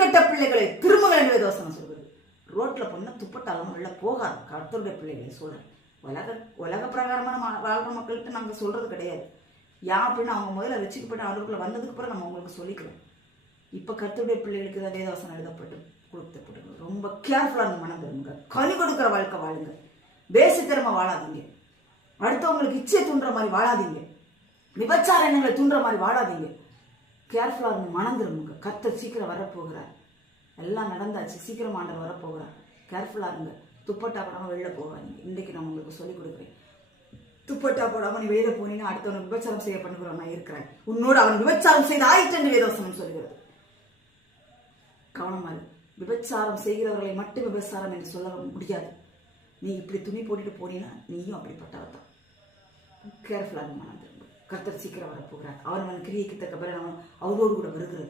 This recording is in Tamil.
கெட்ட பிள்ளைகளை திரும்புங்கள் என்று வேதவசனம் சொல்கிறது. ரோட்ல போனா துப்பட்டாலும் உள்ள போகாது. கர்த்தருடைய பிள்ளைகளை சொல்றேன். உலக பிரகாரமான வாழ்ற மக்கள்கிட்ட நாங்க சொல்றது கிடையாது. ஏன் அப்படின்னு அவங்க முதல்ல வச்சுக்கப்பட்டு ஆண்டவருக்குள்ள வந்ததுக்கு அப்புறம் நம்ம உங்களுக்கு சொல்லிக்கிறோம். இப்ப கர்த்தருடைய பிள்ளைகளுக்கு தான் வேதவசனம் எழுதப்பட்டு கொடுத்தப்பட்டு ரொம்ப கேர்ஃபுல்லா அந்த மனம் தருங்க. கனி கொடுக்குற வாழ்க்கை வாழுங்க. பேசித்திறமை வாழாதீங்க. அடுத்தவங்களுக்கு இச்சை தூண்டுற மாதிரி வாழாதீங்க. விபச்சார எண்ணங்களை தூண்டுற மாதிரி வாழாதீங்க. கேர்ஃபுல்லா இருந்து மனம் திரும்புங்க. கர்த்தர் சீக்கிரம் வரப்போகிறார். எல்லாம் நடந்தாச்சு. சீக்கிரம் ஆண்டவர் வரப்போகிறார். கேர்ஃபுல்லா இருங்க. துப்பட்டா போடாமல் வெளில போகாதீங்க. இன்றைக்கு நான் உங்களுக்கு சொல்லிக் கொடுக்குறேன். துப்பட்டா போடாமல் நீ வெளியில போனீங்கன்னா அடுத்தவன் விபச்சாரம் செய்ய பண்ணுகிறோம். நான் இருக்கிறேன். உன்னோடு அவன் விபச்சாரம் செய்து ஆயிற்று என்று வேதவசனம் சொல்கிறது. கவனமா விபச்சாரம் செய்கிறவர்களை மட்டும் விபச்சாரம் என்று சொல்ல முடியாது. நீ இப்படி துணி போட்டுட்டு போனீங்கன்னா நீயும் அப்படிப்பட்டவர் தான். கேர்ஃபுல்லா மனம் திரும்ப. கர்த்தர் சீக்கிரம் வரப்போகிறார். அவன் கிரியைக்கு தக்க பிறகு அவன் அவரோடு கூட வருகிறது.